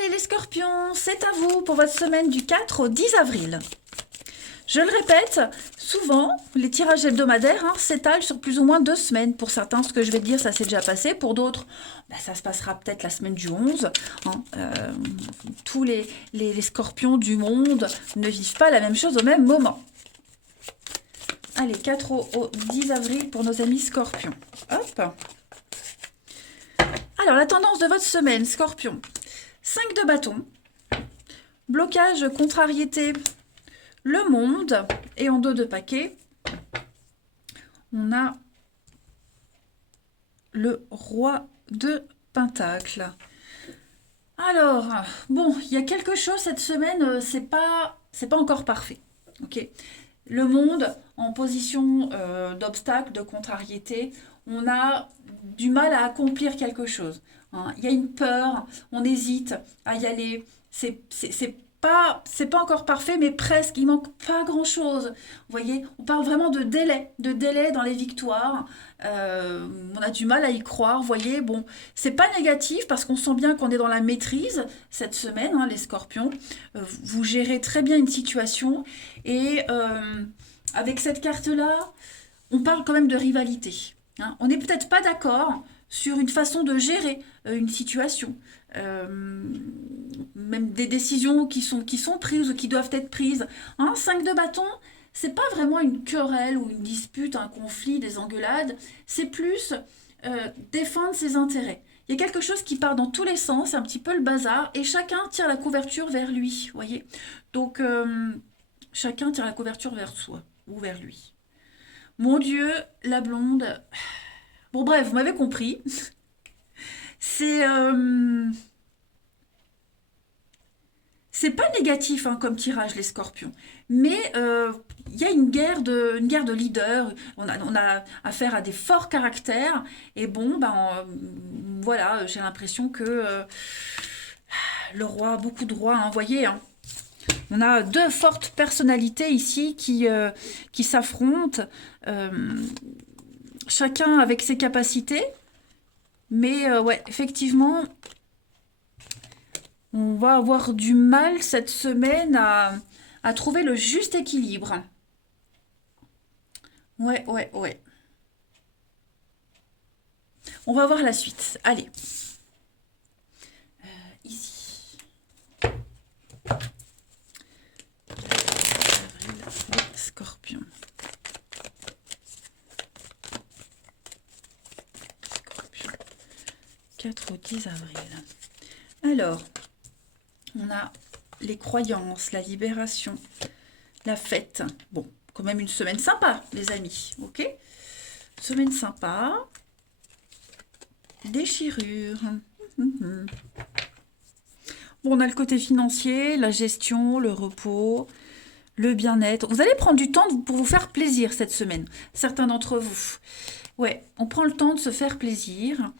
Allez les scorpions, c'est à vous pour votre semaine du 4 au 10 avril. Je le répète, souvent, les tirages hebdomadaires s'étalent sur plus ou moins 2 semaines. Pour certains, ce que je vais te dire, ça s'est déjà passé. Pour d'autres, ça se passera peut-être la semaine du 11. Tous les scorpions du monde ne vivent pas la même chose au même moment. Allez, 4 au 10 avril pour nos amis scorpions. Hop. Alors, la tendance de votre semaine, scorpion. 5 de bâton. Blocage, contrariété, le monde. Et en dos de paquet, on a le roi de Pentacle. Alors, bon, il y a quelque chose cette semaine, c'est pas encore parfait. Ok. Le monde en position d'obstacle, de contrariété, on a du mal à accomplir quelque chose. Il y a une peur, on hésite à y aller. C'est pas encore parfait, mais presque. Il manque pas grand-chose. Vous voyez, on parle vraiment de délai dans les victoires. On a du mal à y croire. Vous voyez, bon, c'est pas négatif parce qu'on sent bien qu'on est dans la maîtrise cette semaine, les Scorpions. Vous gérez très bien une situation et avec cette carte-là, on parle quand même de rivalité. On n'est peut-être pas d'accord sur une façon de gérer une situation. Même des décisions qui sont prises ou qui doivent être prises. 5 de bâton, c'est pas vraiment une querelle ou une dispute, un conflit, des engueulades. C'est plus défendre ses intérêt. Il y a quelque chose qui part dans tous les sens, c'est un petit peu le bazar, et chacun tire la couverture vers lui, voyez. Donc, chacun tire la couverture vers soi ou vers lui. Mon Dieu, la blonde. Bon, bref, vous m'avez compris. C'est pas négatif comme tirage, les scorpions. Mais il y a une guerre de leaders. On a affaire à des forts caractères. Et bon, voilà, j'ai l'impression que le roi a beaucoup de rois. Vous voyez, on a 2 fortes personnalités ici qui s'affrontent. Chacun avec ses capacités. Mais ouais, effectivement, on va avoir du mal cette semaine à trouver le juste équilibre. Ouais. On va voir la suite. Allez. Ici. Scorpion. 4 au 10 avril. Alors, on a les croyances, la libération, la fête. Bon, quand même une semaine sympa, les amis. Ok? Semaine sympa. Déchirure. Bon, on a le côté financier, la gestion, le repos, le bien-être. Vous allez prendre du temps pour vous faire plaisir cette semaine. Certains d'entre vous. Ouais, on prend le temps de se faire plaisir.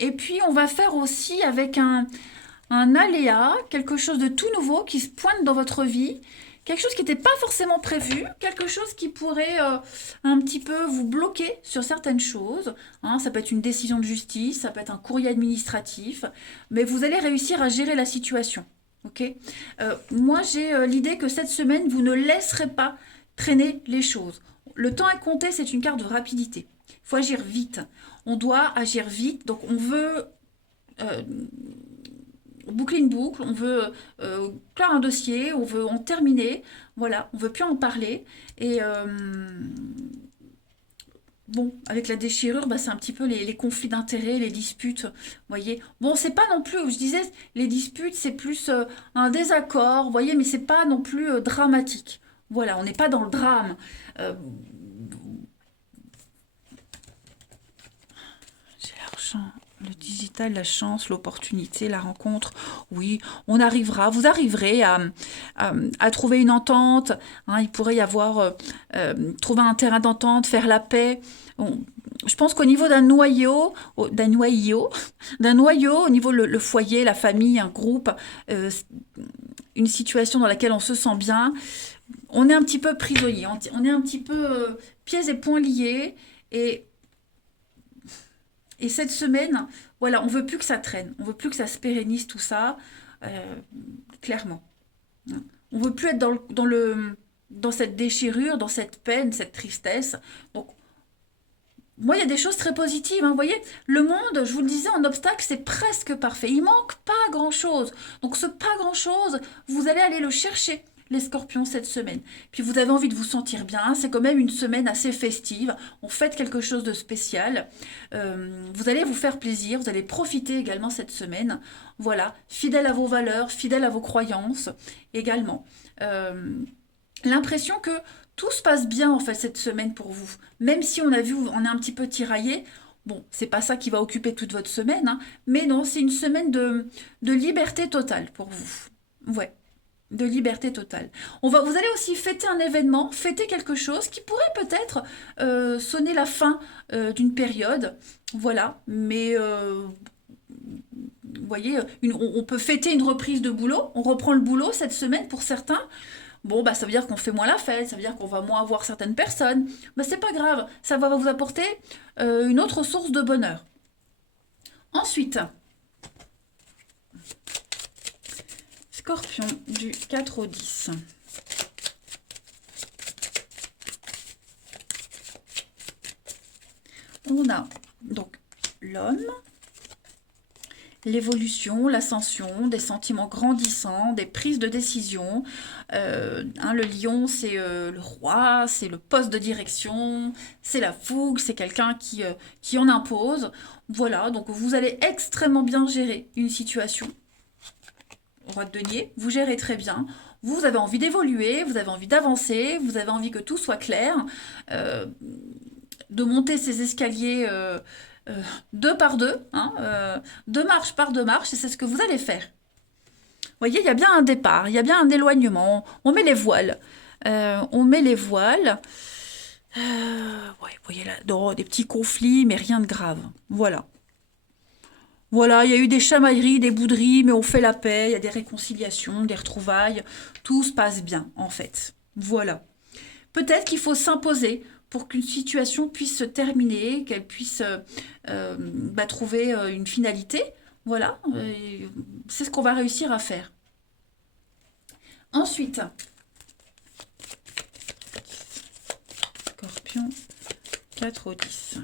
Et puis, on va faire aussi avec un aléa, quelque chose de tout nouveau qui se pointe dans votre vie, quelque chose qui n'était pas forcément prévu, quelque chose qui pourrait un petit peu vous bloquer sur certaines choses. Ça peut être une décision de justice, ça peut être un courrier administratif, mais vous allez réussir à gérer la situation. Ok. Moi, j'ai l'idée que cette semaine, vous ne laisserez pas traîner les choses. Le temps est compté, c'est une carte de rapidité. Il faut agir vite. On doit agir vite. Donc, on veut boucler une boucle, on veut clore un dossier, on veut en terminer. Voilà, on veut plus en parler. Et bon, avec la déchirure, c'est un petit peu les conflits d'intérêts, les disputes. Vous voyez. Bon, c'est pas non plus, je disais, les disputes, c'est plus un désaccord, vous voyez, mais c'est pas non plus dramatique. Voilà, on n'est pas dans le drame. J'ai l'argent, le digital, la chance, l'opportunité, la rencontre. Oui, on arrivera, vous arriverez à trouver une entente. Il pourrait y avoir, trouver un terrain d'entente, faire la paix. Je pense qu'au niveau d'un noyau, au niveau le foyer, la famille, un groupe, une situation dans laquelle on se sent bien, on est un petit peu prisonnier, on est un petit peu pieds et poings liés. Et cette semaine, Voilà, on veut plus que ça traîne, on veut plus que ça se pérennise tout ça, euh, clairement. Hein. On veut plus être dans cette déchirure, dans cette peine, cette tristesse. Donc moi, il y a des choses très positives. Hein. Vous voyez, le monde, je vous le disais, en obstacle, c'est presque parfait. Il manque pas grand-chose. Donc, ce pas grand-chose, vous allez aller le chercher, les scorpions, cette semaine. Puis, vous avez envie de vous sentir bien. C'est quand même une semaine assez festive. On fête quelque chose de spécial. Vous allez vous faire plaisir. Vous allez profiter également cette semaine. Voilà, fidèle à vos valeurs, fidèle à vos croyances également. Euh, L'impression que tout se passe bien en fait cette semaine pour vous. Même si on a vu, on est un petit peu tiraillé. Bon, c'est pas ça qui va occuper toute votre semaine, hein, mais non, c'est une semaine de liberté totale pour vous. Ouais, de liberté totale. Vous allez aussi fêter un événement, fêter quelque chose qui pourrait peut-être sonner la fin d'une période. Voilà, mais vous voyez, on peut fêter une reprise de boulot. On reprend le boulot cette semaine pour certains. Bon, bah, ça veut dire qu'on fait moins la fête, ça veut dire qu'on va moins voir certaines personnes. Mais c'est pas grave, ça va vous apporter une autre source de bonheur. Ensuite, Scorpion du 4 au 10. On a donc l'homme, l'évolution, l'ascension, des sentiments grandissants, des prises de décision. Le lion, c'est le roi, c'est le poste de direction, c'est la fougue, c'est quelqu'un qui en impose. Voilà, donc vous allez extrêmement bien gérer une situation. Roi de denier, vous gérez très bien. Vous avez envie d'évoluer, vous avez envie d'avancer, vous avez envie que tout soit clair, euh, de monter ces escaliers deux par deux, hein, deux marches par deux marches, et c'est ce que vous allez faire. Vous voyez, il y a bien un départ, il y a bien un éloignement. On met les voiles. On met les voiles. Ouais, vous voyez là, non, des petits conflits, mais rien de grave. Voilà. Voilà, il y a eu des chamailleries, des bouderies, mais on fait la paix, il y a des réconciliations, des retrouvailles. Tout se passe bien, en fait. Voilà. Peut-être qu'il faut s'imposer pour qu'une situation puisse se terminer, qu'elle puisse trouver une finalité. Voilà, c'est ce qu'on va réussir à faire. Ensuite, Scorpion 4 au 10.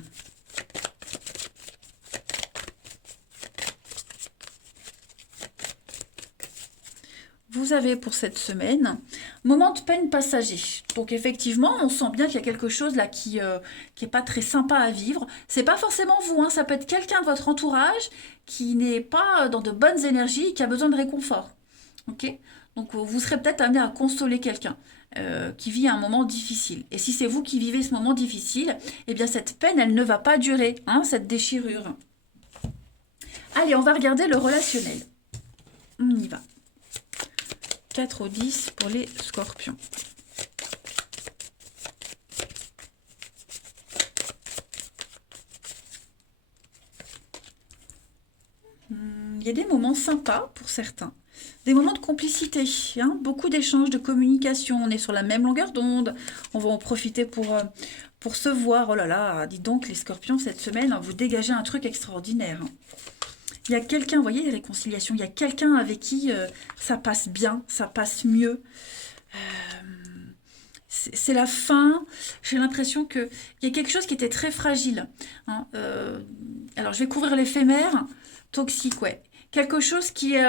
Vous avez pour cette semaine moment de peine passager. Donc effectivement, on sent bien qu'il y a quelque chose là qui est pas très sympa à vivre. C'est pas forcément vous, hein, ça peut être quelqu'un de votre entourage qui n'est pas dans de bonnes énergies et qui a besoin de réconfort. Ok. Donc vous serez peut-être amené à consoler quelqu'un qui vit un moment difficile. Et si c'est vous qui vivez ce moment difficile, eh bien cette peine, elle ne va pas durer, hein, cette déchirure. Allez, on va regarder le relationnel. On y va. 4 au 10 pour les scorpions. Il y a des moments sympas pour certains. Des moments de complicité, hein, beaucoup d'échanges, de communication. On est sur la même longueur d'onde. On va en profiter pour se voir. Oh là là, dis donc, les scorpions, cette semaine, vous dégagez un truc extraordinaire. Hein. Il y a quelqu'un, vous voyez les réconciliations, il y a quelqu'un avec qui ça passe bien, ça passe mieux. C'est la fin. J'ai l'impression qu'il y a quelque chose qui était très fragile. Hein. Alors, je vais couvrir l'éphémère. Toxique, ouais. Quelque chose qui est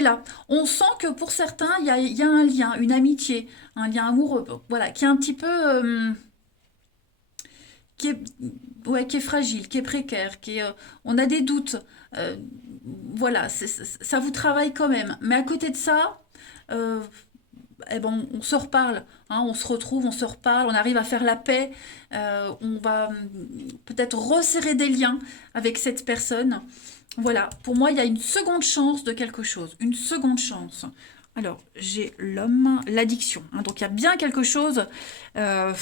là. On sent que pour certains, il y a un lien, une amitié, un lien amoureux, voilà, qui est un petit peu... qui est, ouais, qui est fragile, qui est précaire, on a des doutes. Euh, voilà, ça vous travaille quand même. Mais à côté de ça, euh, eh ben, on se reparle, hein, on se retrouve, on se reparle, on arrive à faire la paix. On va peut-être resserrer des liens avec cette personne. Voilà, pour moi, il y a une seconde chance de quelque chose, une seconde chance. Alors, j'ai l'homme, l'addiction. Hein, donc, il y a bien euh,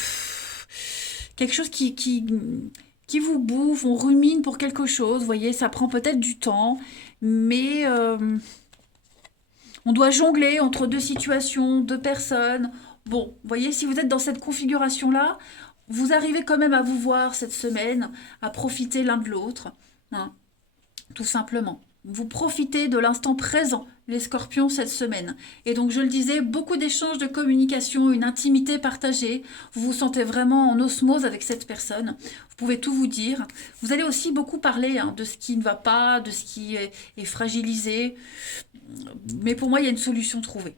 quelque chose qui vous bouffe, on rumine pour quelque chose. Vous voyez, ça prend peut-être du temps, mais on doit jongler entre deux situations, deux personnes. Bon, vous voyez, si vous êtes dans cette configuration-là, vous arrivez quand même à vous voir cette semaine, à profiter l'un de l'autre, hein, tout simplement. Vous profitez de l'instant présent, les scorpions, cette semaine. Et donc, je le disais, beaucoup d'échanges de communication, une intimité partagée. Vous vous sentez vraiment en osmose avec cette personne. Vous pouvez tout vous dire. Vous allez aussi beaucoup parler hein, de ce qui ne va pas, de ce qui est fragilisé. Mais pour moi, il y a une solution trouvée.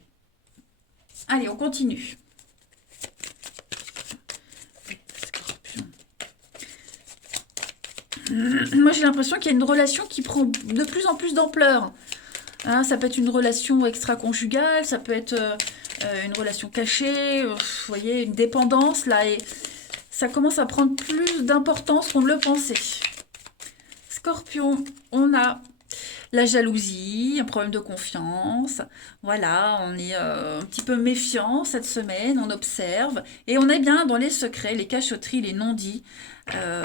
Allez, on continue. Moi, j'ai l'impression qu'il y a une relation qui prend de plus en plus d'ampleur. Hein, ça peut être une relation extra-conjugale, ça peut être une relation cachée, vous voyez, une dépendance, là, et ça commence à prendre plus d'importance qu'on ne le pensait. Scorpion, on a la jalousie, un problème de confiance, voilà, on est un petit peu méfiant cette semaine, on observe, et on est bien dans les secrets, les cachotteries, les non-dits, euh,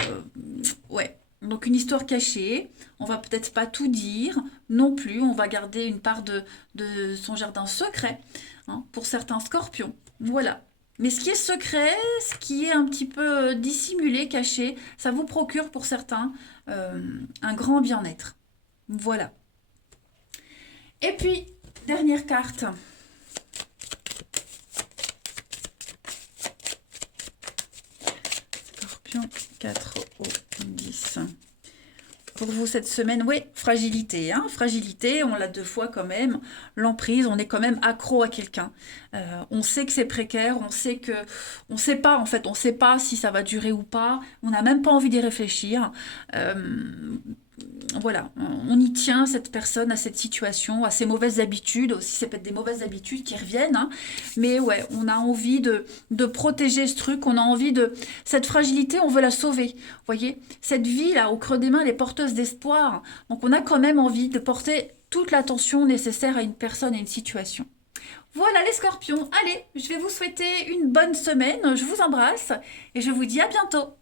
ouais. Donc une histoire cachée, on va peut-être pas tout dire non plus, on va garder une part de son jardin secret hein, pour certains scorpions. Voilà. Mais ce qui est secret, ce qui est un petit peu dissimulé, caché, ça vous procure pour certains un grand bien-être. Voilà. Et puis, dernière carte. Scorpion 4 au 10. Pour vous cette semaine, oui, fragilité. Hein, fragilité, on l'a 2 fois quand même. L'emprise, on est quand même accro à quelqu'un. On sait que c'est précaire, on sait que... On sait pas, en fait, on sait pas si ça va durer ou pas. On n'a même pas envie d'y réfléchir. Voilà, on y tient cette personne à cette situation, à ses mauvaises habitudes, aussi ça peut être des mauvaises habitudes qui reviennent, hein. Mais ouais, on a envie de protéger ce truc, on a envie de... Cette fragilité, on veut la sauver, vous voyez. Cette vie, là, au creux des mains, elle est porteuse d'espoir, donc on a quand même envie de porter toute l'attention nécessaire à une personne et une situation. Voilà les scorpions, allez, je vais vous souhaiter une bonne semaine, je vous embrasse et je vous dis à bientôt.